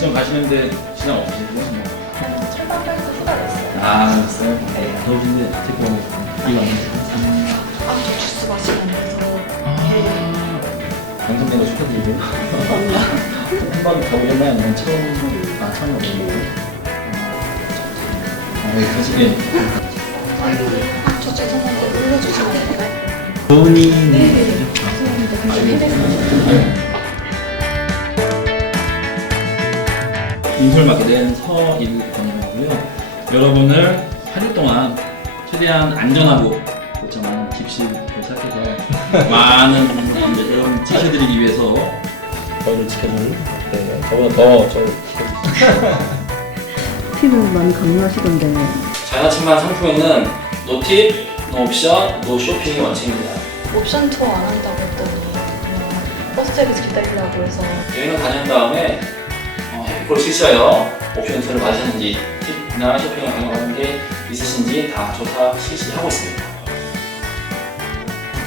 일정 가시는데 지장 없으시고요? 뭐. 아, 있어요? 네. 더우신데 어떻게 뭐 이거? 아, 저 주스 마시면서 방송된 거 축하드리고요. 한번 가보셨나요? 아니면 처음, 아, 처음 가보셨나요? 아, 네, 가시게. 아, 저 죄송한데 올려주시면 될까요? 돈이. 네. 죄송한데 근데 해냈어요. 인솔 맡게 된 서일권이고요. 여러분을 8일 동안 최대한 안전하고 그렇지만 집시를 시작해서 많은 이제 여러분 지켜드리기 위해서 저를 지켜줄 네, 저보다 더저 팁은 많이 강요하시던데 자연아 침반 상품에는 노팁, 노옵션, 노쇼핑이 원칙입니다. 옵션 투어 안 한다고 했더니 그냥 버스에서 기다리려고 해서 여행을 다녀온 다음에 어, 해피콜 실시하여 옵션 인수를 받으셨는지 팁이나 쇼핑을 강요하는 게 있으신지 다 조사 실시하고 있습니다.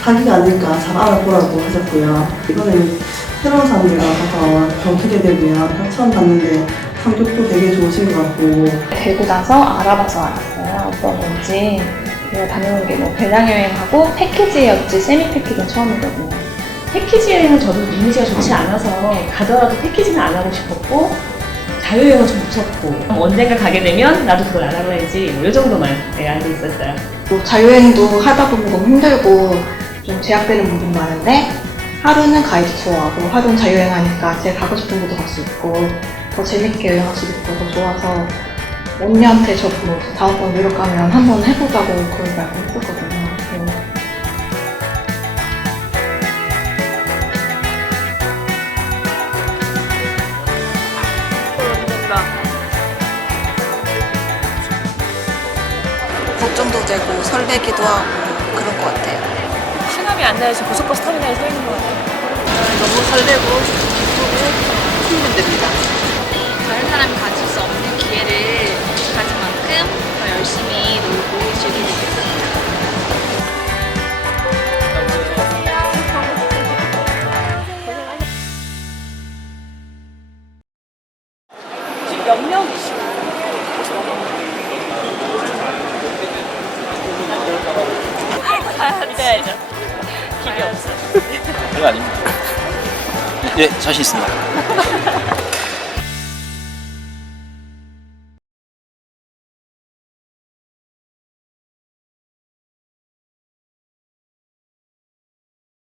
사기가 아닐까 잘 알아보라고 하셨고요. 이번에는 새로운 사람들 나가서 더 기대되고요. 처음 봤는데 성격도 되게 좋으신 것 같고 되고 나서 알아봐서 알았어요. 어떤 건지. 제가 다녀온 게 뭐 배낭 여행하고 패키지였지 세미 패키지는 처음이거든요. 패키지 여행은 저도 이미지가 좋지 않아서 가더라도 패키지는 안 하고 싶었고 자유여행은 좀 무섭고 언젠가 가게 되면 나도 그걸 알아봐야지 뭐이 정도만 네, 알고 있었어요. 뭐 자유여행도 하다 보면 너무 힘들고 좀 제약되는 부분 많은데 하루는 가이드 투어하고 하루는 자유여행 하니까 제가 가고 싶은 곳도 갈 수 있고 더 재밌게 여행할 수 있고 더 좋아서 언니한테 저뭐 다음번 유럽 가면 한번 해보자고 그런 말도 했었거든요. 걱정도 되고 설레기도 하고 그런 것 같아요. 실감이 안 나요. 저 고속버스 터미널에 서 있는 거 같아요. 너무 설레고 기쁘고 힘듭니다. 다른 사람이 가질 수 없는 기회를 가진 만큼 더 열심히 놀고 즐기겠습니다. 그거 아닙니다. 예, 자신 있습니다.